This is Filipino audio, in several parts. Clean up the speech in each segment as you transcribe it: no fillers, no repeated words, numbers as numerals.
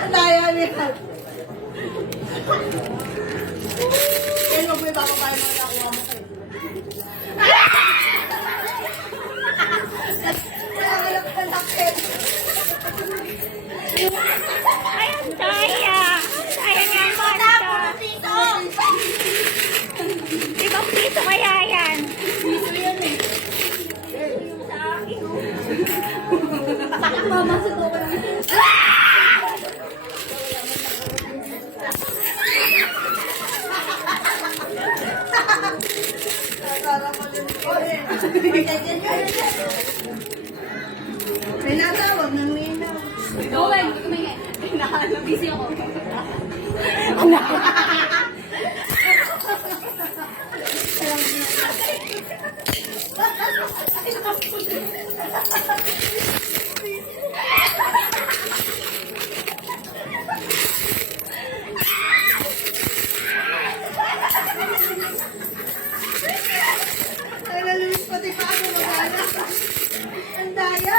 Ang daya nila. Kaya mo may bababay mo na ako mo kayo. Kalak-kalakit. Ay, ang daya. Daya naman siya. Ibang piso kaya yan. Piso yan eh. Sakit mama sa to. May natawag ng Nina. Gawin, hindi busy ako. Ay, nalulis pati pa ako magana. Ang daya.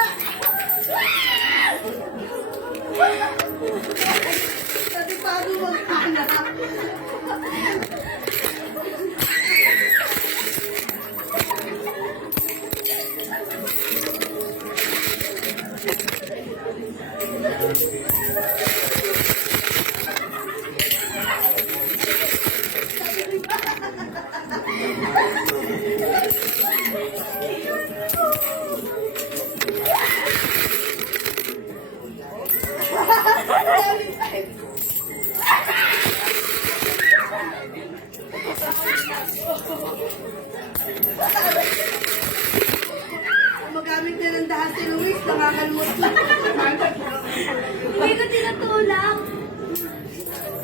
Pati pa ako magana. Magamit na ng dahil si Luis, nakakalmot lang. Hindi ko tinutulak.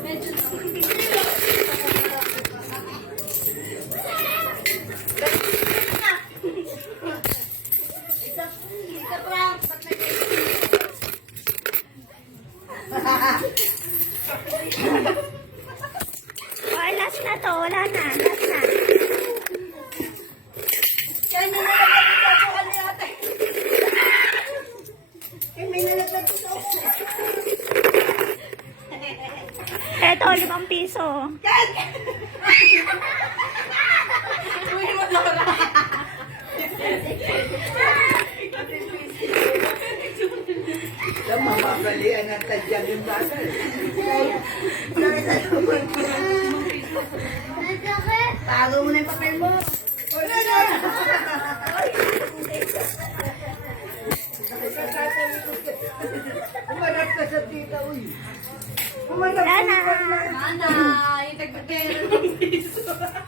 Medyo oh, last na to. Wala na. Last na. Kaya may nalaglag sa ano yata. Kaya may nalaglag sa Eto, 5 piso. Uy, wala ka na. Mamabalian ang tadyag yung bata. Tago mo na yung papel mo. Wala na. Umanap ka sa tita, uy. Umanap Wala na. Ana, yung tagpapel.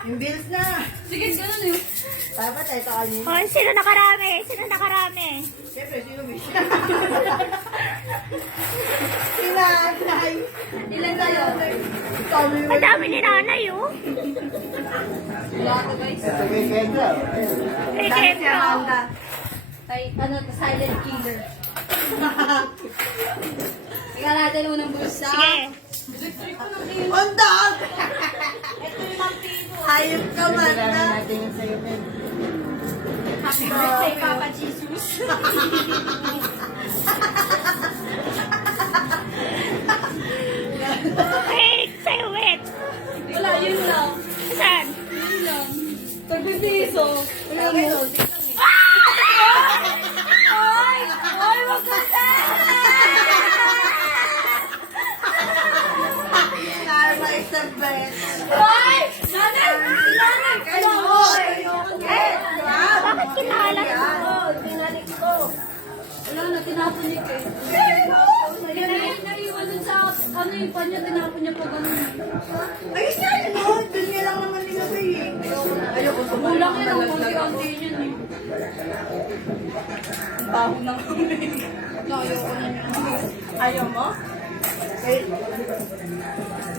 Yung bills na. Sige, ganun yun. Dapat ay ito kanina. Oh, sino nakarami? Sino nakarami? Siyempre, si Luis. Sinanay. Ilan tayo? Ang dami ni nanay, oh. Ito kay Kendra. Hey, Dahil si Kendra. Amanda. Silent killer. Tingnan natin unang bulsa. Sige. Ondang! Hayop ka, Manda. natin yung sa'yo, men. Happy birthday, Papa Jesus. Wait, sa'yo, wait. Wala, yun lang. Saan? Yun lang. Pagbibiso. Wala mo. Ay! Ay, wag ka Karma is the best. Ay! Nanay! Nanay! Kayo! Eh, bakit kinalat mo? Tinalik ko. Wala na, tinapon niya eh. Naiwan dun sa, ano yung pan niya, tinapon niya pa ganun. Ayun nga yun, no? Doon niya lang naman nilagay eh. Ayoko sa Kulang yan ang konti-konti niyan eh. baho na kami. No, ayoko na niya. Ayaw mo?